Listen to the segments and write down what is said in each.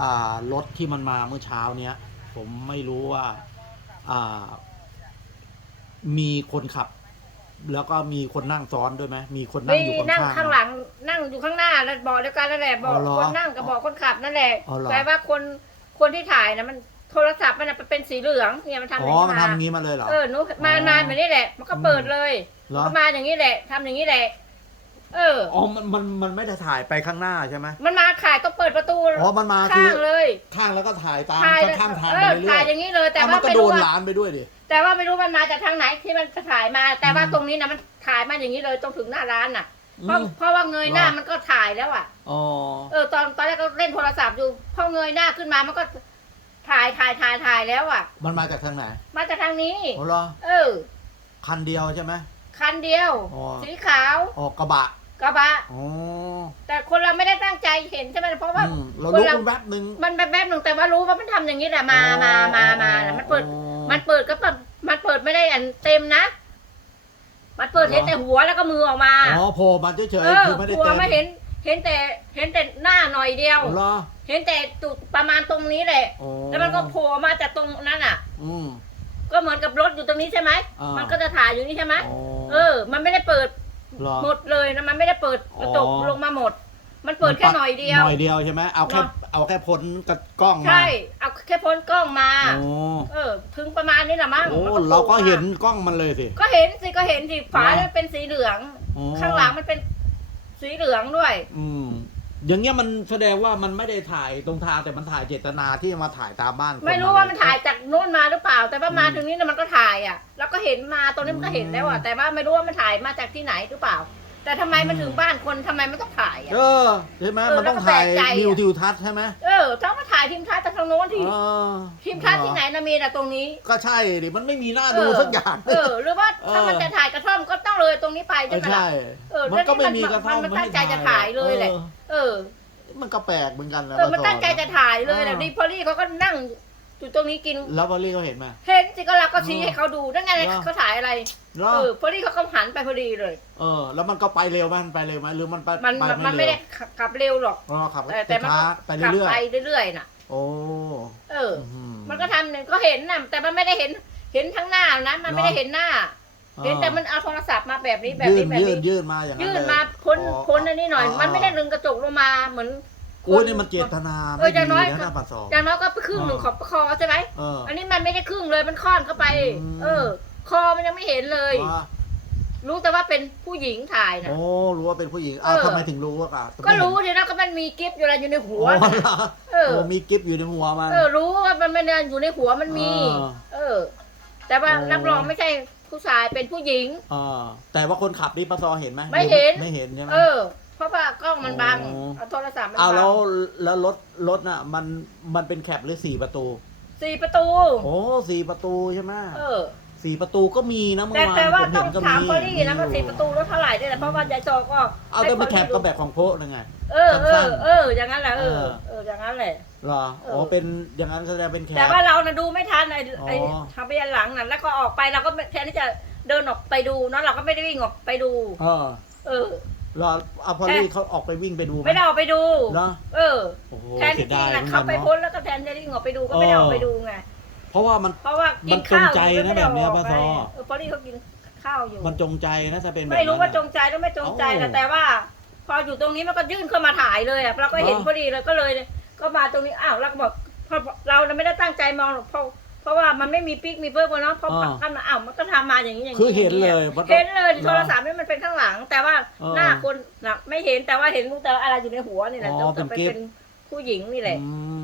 อ่ารถที่มันมาเมื่อเช้าเนี้ย ผมไม่รู้ว่าอ่ามีคนขับ แล้วก็มีคนนั่งซ้อนด้วยไหมมีคนนั่งมีอยู่ข้างนั่งๆข้างหลัง นั่งอยู่ข้างหน้าแล้วบอกเดียวกันนั่นแหละบอกอ๋อเหรอคนนั่งกับบอกคนขับนั่นแหละอ๋อเหรอแต่ว่าคนคนที่ถ่ายนะมันโทรศัพท์มันนะเป็นสีเหลืองเนี่ยมันทำออ๋ย่าองนี้มันมาทำอย่างนี้มาเลยเหรอเออหนูมาอ๋อนานแบบนี้แหละ มันก็เปิดเลยเหรอก็มาอย่างนี้แหละทำอย่างนี้แหละ เออ อ๋อมันมันมันไม่ได้ถ่ายไปข้างหน้าใช่ไหมมันมาขายก็เปิดประตูอ๋อมันมาคืข้าองเลยข้างแล้วก็ถ่ายตามถ่ายข้างๆทางเอไปอเรื่ถ่าอยยอย่างนี้เลยแต่อะมัว่านก็ไม่โดรู้นว่าหลานไปด้วยดิ แต่ว่าไม่รู้มันมาจากทางไหนที่มันจะถ่ายมา แต่ว่าอืมตรงนี้นะมันถ่ายมาอย่างนี้เลยตรงถึงหน้าร้านน่ะเพราะอืมเพราะว่าเงยหน้าเหรอ มันก็ถ่ายแล้วอะ อ๋อ เออตอนตอนแรกก็เล่นโทรศัพท์อยู่พอเงยหน้าขึ้นมามันก็ถ่ายถ่ายถ่ายถ่ายแล้วอะ มันมาจากทางไหนมาจากทางนี้ อ๋อเหรอเออ คันเดียวใช่ไหม คันเดียว อ๋อ สีขาว ออกกระบะ กระบะ อ๋อแต่คนเราไม่ได้ตั้งใจเห็นใช่ไหมเพราะว่า อืมเราคนลุกเรามันแวบหนึ่ง มันแบบแบบหนึ่งแต่ว่ารู้ว่ามันทำอย่างนี้แหละมามามามานะมันเปิดอ๋อมันเปิดก็แบบมันเปิดไม่ได้อันเต็มนะ มันเปิดเหรอเห็นแต่หัวแล้วก็มือออกมาอ๋อโผล่มาเฉยเอๆอคือไม่ได้หัวเต็มไม่เห็น เห็นแต่เห็นแต่หน้าหน่อยเดียวอ๋อเหรอเห็นแต่ตุดประมาณตรงนี้แหละ อ๋อแล้วมันก็โผล่มาจากตรงนั้นอะ อืม ก็เหมือนกับรถอยู่ตรงนี้ใช่ไหมมันก็จะถ่ายอยู่นี่ใช่ไหม อ๋อ เออ มันไม่ได้เปิดเหรอหมดเลยนะมันไม่ได้เปิดกระจกอ๋อลงมาหมด มันเปิดแค่หน่อยเดียวหน่อยเดียวใช่ไหมเอาแค่เนอะเอาแค่พ้นกับกล้องมาใช่เอาแค่พ้นกล้องมาโอ้เออถึงประมาณนี้แหละมั้งโอ้มันเราก็โผล่มเห็นกล้องมันเลยสิก็เห็นสิก็เห็นสิฝาเนอะเนี่ยเป็นสีเหลืองอ๋อข้างหลังมันเป็นสีเหลืองด้วย อืม อย่างเงี้ยมันแสดงว่ามันไม่ได้ถ่ายตรงทางแต่มันถ่ายเจตนาที่มาถ่ายตามบ้านคนไม่รู้ว่ามันเลถ่ายจากโน้นมาหรือเปล่า แต่ว่ามาอืมถึงนี้เนี่ยมันก็ถ่ายอะ แล้วก็เห็นมาตรงนี้มันก็เห็นแล้วอะอืมแต่ว่าไม่รู้ว่ามันถ่ายมาจากที่ไหนหรือเปล่า แต่ทำไมมันอืมถึงบ้านคนทำไมมันต้องถ่ายอะ เออใช่ไหมเออมันต้องแล้วก็ถ่ายแปลกใจวิวอะทิวทัศน์ใช่ไหม เอ อต้องมาถ่ายทีมทัศน์จากทางโน้นที่เออทีมทัศน์ที่ไหนนะมีแต่ตรงนี้ ก็ใช่ดิมันไม่มีหน้าเอดูอสักอย่าง เออ หรือว่าถ้ามันเออจะถ่ายกระท่อมก็ต้องเลยตรงนี้ไปเอใช่อไหมล่ะ ใช่เออมันก็ไม่มีแล้วนี่กระท่อมมันไม่ตั้งใจจะถ่ายเลยแหละออ เออ มันก็แปลกเหมือนกันนะเออ มันตั้งใจจะถ่ายเลยแหละเออดีพอลี่เขาก็นั่ง อยู่ตรงนี้กิน แล้วบอลลี่เขาเห็นไหมเห็นสิก็เราก็ชี้เออให้เขาดูนั่นไงเหรอ เขาถ่ายอะไรเหรอเออพอลี่เขาก็หันไปพอดีเลย เออ แล้วมันก็ไปเร็วไหมมันไปเร็วไหมหรือมันไปมันไปมันไม่ได้ขับขับเร็วหรอก อ๋อขับแต่แต่มันช้าก็ไปขับเรื่อยไปเรื่อยๆน่ะ ๆโอ้เออ อืมันก็ทำเนี่ยก็เห็นน่ะแต่มันไม่ได้เห็นเห็นทั้งหน้านะมันไม่ได้เห็นหน้า เห็นแต่มันเอาโทรศัพท์มาแบบนี้แบบยื่นี้นแบบยื่นนี้ ยื่นมาอย่างนั้นยื่นเลยมาพ้นอ๋อพ้นอันนี้หน่อยอ๋อมันไม่ได้ดึงกระจกลงมาเหมือน โอ้ยนี่มันเจตนาเอไม่ออดีย่างน้อยนะหน้าปากซอยอย่างน้อยก็ครึ่งหนึ่งอ๋อของคอใช่ไหมเอออันนี้มันไม่ได้ครึ่งเลยมันค่อนเข้าไปอืมเออ คอมันยังไม่เห็นเลยว่ารู้แต่ว่าเป็นผู้หญิงถ่ายนะโอ้รู้ว่าเป็นผู้หญิงอ้าวเออทำไมถึงรู้ว่าอะก็รู้ทีนะก็มันมีกิฟต์อยู่อะไรอยู่ในหัวโอ้น่ะเหรอเออโอ้มีกิฟต์อยู่ในหัวมันเออรู้ว่ามันมันอยู่ในหัวมันมี เออเออแต่ว่าโอ้รับรองไม่ใช่ผู้ชายเป็นผู้หญิงเออแต่ว่าคนขับนี่ปะซอเห็นไหมไม่เห็นไม่เห็นใช่ไหมเออเพ ราะว่ากล้องมันบังโอ้เอาโทรศัพท์มันเอาบัแล้วงแล้วรถรถน่ะ มันมันเป็นแคปหรือสี่ประตู สี่ประตู โอ้สี่ประตูใช่ไหมเออ สี่ประตูก็มีนะเมื่อแต่วานแต่ว่าผมต้เห็องนก็ถามมีพอลี่นะว่าสี่ประตูรถเท่าไหร่ด้วยแหละเพราะว่ายายจอก็เอาแต่เป็นแคปก็แบบของโพะนะไง เออเอสั้อนๆเอออย่างนั้นแหละเออเออ เอออย่างนั้นแหละ เหรอเออ โอ้เป็นอย่างนั้นแสดงเป็นแคป แต่ว่าเรานะดูไม่ทันไอ้ไอ้อ๋อ ทะเบียนหลังน่ะแล้วก็ออกไปเราก็ไม่แทนที่จะเดินออกไปดูเนาะเราก็ไม่ได้วิ่งออกไปดู เออ เออเห รอเอาพอลี่เขาออกไปวิ่งไปดูหไม่ได้ออกไปดูเหรอเออ โอ้โหแทนเสีที่ยจริดายงเหมือนกัน่ะเขานไปเนาะพ้นแล้วก็แทนจะวิ่งออกไปดูก็ไม่ได้ออกไปดูไง เพราะว่ามัน เพราะว่ากิมันนข้าวจงใจนะไม่ได้แบบเนี้ยออกป้าไปซอเออพอลี่เขากินข้าวอยู่ มันจงใจนะถ้าเป็นแบบไม่รู้ว่าจนั้นงใจหรือไม่จงใจเอ้านะแต่ว่า พออยู่ตรงนี้มันก็ยื่นเข้ามาถ่ายเลยอะเราก็เห็นอ๋อ พอดีเลยก็เลย ก็มาตรงนี้อ้าวเราก็บอกเพราะเราไม่ได้ตั้งใจมองหรอกเพราะ เพราะว่ามันไม่มีปิ๊กมีเพิ่มเนาะเพราะอ๋อขับมาอ้าวมันก็ทำมาอย่างนี้อย่างนี้คือเห็นางเลนี้ยว่าเห็นเลยหรอโทรศัพท์นี่มันเป็นข้างหลัง แต่ว่าอ๋อหน้าคนนะไม่เห็นแต่ว่าเห็นรู้แต่ว่าอะไรอยู่ในหัวนี่แหละอ๋อต้องเป็นไปกิ๊บเป็นผู้หญิงนี่แหละอืม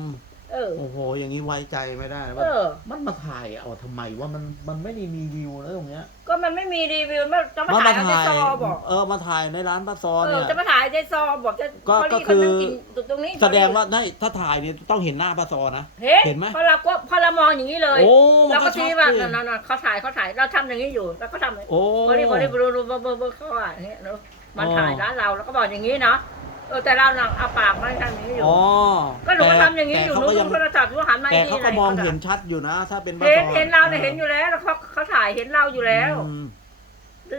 เออ โอ้โห อย่างนี้ไว้ใจไม่ได้นะเออ มันมาถ่ายเอาทำไมว่ามันมันไม่ได้มีวิวนะตรงเนี้ยก็มันไม่มีรีวิวมันจะมาถ่ายเอาใจซอบอกเออมาถ่ายในร้านป้าซอเอเนี่อยจะมาถ่ายใจซอบอกจะก็พอดีก็คือเขานั่งกินอยู่ตรงนี้แสดงว่าได้ถ้าถ่ายเนี่ยต้องเห็นหน้าป้าซอนะ เห็นเห็นไหมพอเราก็พอเรามองอย่างนี้เลยโอ้มัเรานก็ก็ชัชี้ดว่าสินั่นๆเขาถ่ายเขาถ่ายเราทำอย่างนี้อยู่แล้วก็ทำโอ้พอดีพอดีบลูบลูบลูบลูเขาว่าอย่างเงี้ยเนอะมันอ๋อ ถ่ายร้านเราแล้วก็บอกอย่างนี้เนาะ เออแต่เราน่ะเอาปากมาทำอย่างนี้อยู่ อ๋อก็หนูก็แต่ทำอย่างนี้อยู่แต่หนูเขาก็ดูยังโทรศัพท์หนูหันมาแต่อย่างเขานี้ก็มองลยเห็นชัดอยู่นะ ถ้าเป็นป้าเห็ซนอเห็นเราเนี่ยเห็นอยู่แล้วแล้วเขาเขาถ่ายเห็นเราอยู่แล้วอืม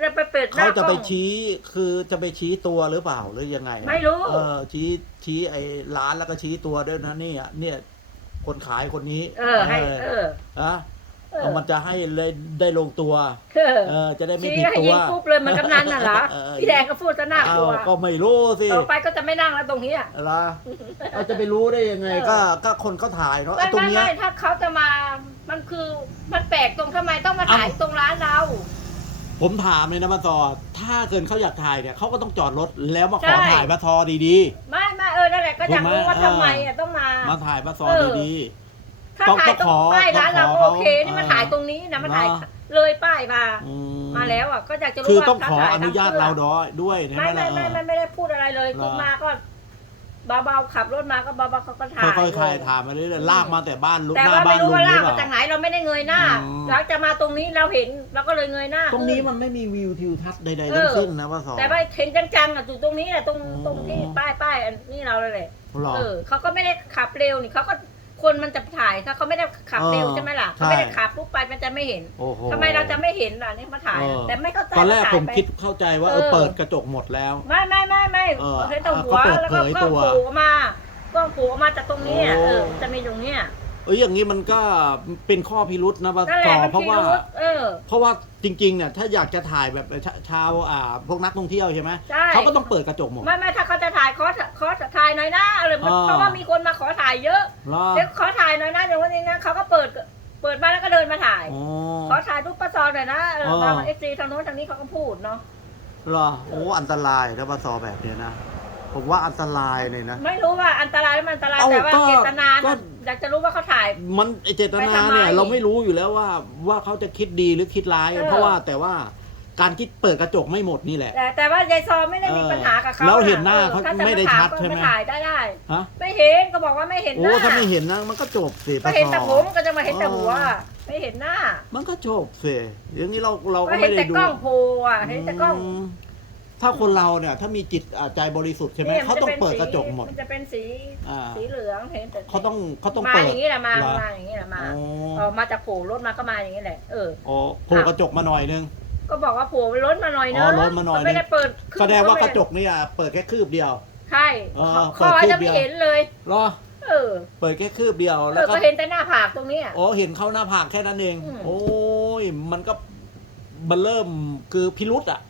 จะไปเปิดหน้าเขาจะกล้ไปองชี้คือจะไปชี้ตัวหรือเปล่าหรือยังไง ไม่รู้ เออชี้ชี้ไอ้ร้านแล้วก็ชี้ตัวด้วยนะเนี่ยเนี่ยคนขายคนนี้ เออให้เอออะ เออมันจะให้เลยได้ลงตัวเออเออจะได้ไม่ชี้ผิดให้ตัวยิงปุ๊บเลยเหมันกำนันน่ะเหรอเออพี่แดงก็พูดจะน่ากลัวอ้าวก็ไม่รู้สิต่อไปก็จะไม่นั่งแล้วตรงนี้อะอะไรเราจะไปรู้ได้ยังไงเออ ก็ก็คนเขาถ่ายเนาะไม่ไอ้ตรงไม่เนี้ย ไม่ถ้าเขาจะมามันคือมันแปลกตรงทำไมต้องมาถ่ายเอ้าตรงร้านเรา ผมถามเลยนะมาซอถ้าเกินเขาอยากถ่ายเนี่ยเขาก็ต้องจอดรถแล้วมาขอใช่ ถ่ายมาซอดี ไม่ไม่เออนั่นแหละก็อยากรู้ว่าถูกไหมทำไมอะต้องมา ๆ มาถ่ายมาซอเออ ดี ถ้าต้องถ่ายตรงขอป้ายร้านเราต้องขอก็โอเคนี่มาเออถ่ายตรงนี้นะมาถ่ายเนอะเลยป้ายมาๆอืมาแล้วอะก็อยากจะรู้คือว่าต้องถ้ขอถ่ยอนุญาตทำพื่เราด้วยด้วยใช่ไหไม่มไม่ล่ะ ไม่ไม่ไม่ได้พูดอะไรเลยเหรอขึ้นมาก็เบาๆขับรถมาก็เบาๆเขาก็ถ่ายค่อยๆถ่ายเลยถ่ายมาเรื่อยๆลากมาแต่บ้านลุกแต่หน้าว่าบ้าไม่นรู้ลุงว่าหรืลากอเปมาล่าจากไหนเราไม่ได้เงยหน้าอืม หลังจากมาตรงนี้เราเห็นเราก็เลยเงยหน้าตรงนี้คือมันไม่มีวิวทิวทัศน์ใดๆเอทั้องสิ้นนะว่าสอแต่ว่าเห็นจังๆอะจุดตรงนี้แหละตรงอืม ตรงที่ป้ายป้ายอันนี่เราเลยแหละหรอเออเขาก็ไม่ได้ขับเร็วนี่เขาก็ คนมันจะถ่ายถ้าเขาไม่ได้ขับเร็วเออใช่ไหมล่ะใช่เขาไม่ได้ขับปุ๊บไปมันจะไม่เห็นโอ้โหทำไมเราจะไม่เห็นล่ะนี่มาถ่ายเออะอแต่ไม่เข้าใจตอนแรกว่าผถ่ายมไป คิดเข้าใจว่าเออเออ เปิดกระจกหมดแล้ว ไม่ไม่ไม่ไม่เออเห็นแต่หัวก็เปิดแล้วก็เผยกล้องตัวผูออกมากล้องผูออกมาจากตรงนี้อะโอ้เออจะมีตรงเนี้ย เอ้ยอย่างนี้มันก็เป็นข้อพิรุษนะว่านั่นแหต่ละอมันเพราะพิว่า รุษเออ เพราะว่าจริงๆเนี่ยถ้าอยากจะถ่ายแบบชาชาวอ่าพวกนักท่องเที่ยวใช่ไหมใช่ เขาก็ต้องเปิดกระจกหมด ไม่ไม่ถ้าเขาจะถ่ายขอขอถ่ายหน่อยนะอะไรมันอ่า เพราะว่ามีคนมาขอถ่ายเยอะเหรอเดี๋ยวขอถ่ายหน่อยนะเดี๋ยววันนี้นะเขาก็เปิดเปิดมาแล้วก็เดินมาถ่าย อ๋อ ขอถ่ายรูปป้าซอนหน่อยนะเอออ๋อมาเอฟซีทางโน้นทางนี้เขาก็พูดเนาะเหรอโอ้อันตรายถ้ามาซอแบบเนี้ยนะ ผมว่าอันตรายเลยนะไม่รู้ว่าอันตรายหรือไม่อันตรายเอ้าแต่ว่าก็เจตนาก็น่ะ อยากจะรู้ว่าเขาถ่าย มันไอเจตนาไปทำไมเนี่ย เราไม่รู้อยู่แล้วว่าว่าเขาจะคิดดีหรือคิดร้าย เออ เพราะว่าแต่ว่าการคิดเปิดกระจกไม่หมดนี่แหละ แต่แต่ว่ายายซอไม่ได้มีเออปัญหากับเขาแล้วเห็นหน้าออเขาถ้จะไม่ได้ถาชัดก็ใช่ไหม ถ่ายได้ได้ ฮะไม่เห็นก็บอกว่าไม่เห็นหโอ้น้าถ้าไม่เห็นนะ มันก็จบสิก็เห็นแต่ปะผซอมก็จะมาเห็นแต่หัวเออไม่เห็นหน้า มันก็จบสิอย่างนี้เราเราก็ก็เห็ไม่นได้แต่ดูกล้องโพอะเห็นแต่กล้อง ม ถ้าคนเราเนี่ยถ้ามีจิตอ่าใจบริสุทธิ์ใช่ไหมนี่ยเขาต้องจะเปิดสีกระจกหมด มันจะเป็นสีอ่า สีเหลืองเห็นแต่เขาต้องเขาต้องมาเปิอดย่างนี้แหละมาเหรอมาอย่างนี้แหละมาอ๋อออกมาจากโผล่รถมาก็มาอย่างนี้แหละเออโอ้โผล่กระจกมาหน่อยนึง ก็บอกว่าโผล่รถมาหน่อยเนอ๋อะอรถมาหน่อยไม่ได้เปิดคงแสดงว่าไม่กระจกเนี่ยเปิดแค่คืบเดียว ใช่เออคอเปิดจะคลิปเดีไม่ยวเห็นเลย เหรอเออเปิดแค่คืบเดียวเอแล้วอก็ก็เห็นแต่หน้าผากตรงเนี้ยโอ้เห็นเข้าหน้าผากแค่นั้นเอง อืม โอ้ยมันก็มันเริ่มคือพิรุษอะ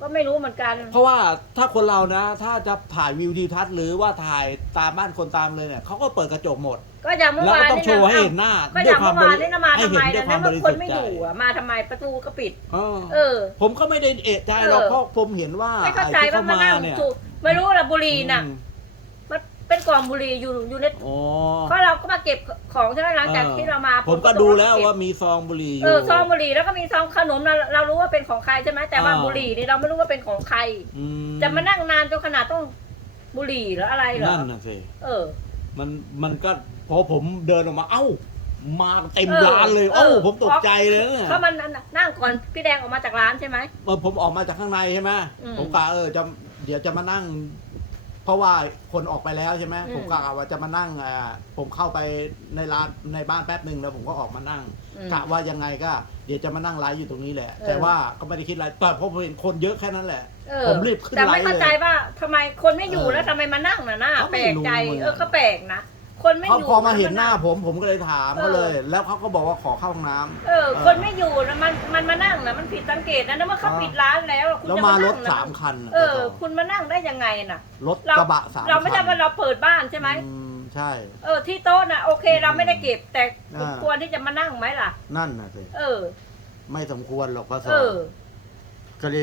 ก็ก็ไม่รู้เหมือนกันเพราะว่าถ้าคนเรานะ ถ้าจะถ่ายวิวทิวทัศน์หรือว่าถ่ายตามบ้านคนตามเลยเนี่ยเขาก็เปิดกระจกหมด ก็อย่างเมื่อแล้ววาก็นต้องนี่โชว์ให้นะเห็นหน้าก็อย่างเมื่อวานนี่นะมาให้ทำเห็ไมนด้วยนะความนั่นบมันริคสุนทธิ์ไม่ใจอยู่อะมาทำไมประตูก็ปิด เออเออ ผมก็ไม่ได้เอะใจหรอกเออ เพราะผมเห็นว่าไม่เข้าใจไอ้ที่ว่ามานั่งเนี่ยสูบไม่รู้ละบุหรี่น่ะอืมมันเป็นกล่องบุหรี่อยู่อยู่ในโอ้ เพราะเราก็มาเก็บของใช่ไหมหลังจากเออที่เรามาผมก็ต้องดูแล้วเก็บว่ามีซองบุหรี่อยู่เออซองบุหรี่แล้วก็มีซองขนมเราเรารู้ว่าเป็นของใครใช่ไหมแต่ว่าอ่าบุหรี่นี่เราไม่รู้ว่าเป็นของใครอืจะมานั่งนานจนขนาดต้องบุหรี่หรืออะไรเหรอนั่นน่ะสิเออ มันมันก็พอผมเดินออกมาเอ้ามาเต็มเออร้านเลยเออเอ้าผมตกใจเลยเนี่ยเพราะมันนั่งก่อนพี่แดงออกมาจากร้านใช่ไหมเออผมออกมาจากข้างในใช่ไหมอืมผมกะเออจะเดี๋ยวจะมานั่ง เพราะว่าคนออกไปแล้วใช่ไหมอืมผมกะว่าจะมานั่งอ่าผมเข้าไปในร้านในบ้านแป๊บหนึ่งแล้วผมก็ออกมานั่งอืมกะว่ายังไงก็ เดี๋ยวจะมานั่งไลฟ์อยู่ตรงนี้แหละ เออ แต่ว่าก็ไม่ได้คิดอะไรแต่พอผมเห็นคนเยอะแค่นั้นแหละ เออผมรีบขึ้นแต่ไม่ไลฟ์เข้าเลยใจว่าทำไมคนไม่อยู่เออแล้วทำไมมานั่งน่ะหน้าเขาไม่แปลกใจรู้เหมือนกัน เออเขาแปลกนะ คนไม่เขาอยู่พอมาเห็นหน้าแล้วผมผมก็เลยถามเออเขาเลย แล้วเขาก็บอกว่าขอเข้าห้องน้ำ เออ คนไม่อยู่นะมันมันมานั่งนะมันผิดสังเกตนะนั่นเมื่อเขาอ๋อปิดร้านแล้วคุณแล้วจะมามารถนั่งนะสามคันน่ะเออปะคุณมานั่งได้ยังไงน่ะรถเรากระบะสามเราไม่ใช่คัว่านเราเปิดบ้านใช่ไหมอืมใช่ เออที่โต๊ะนะโอเคเราไม่ได้เก็บ แต่อ่า ควรที่จะมานั่งไหมล่ะ นั่นน่ะสิ เออ ไม่สมควรหรอกพระสเองอก็เลย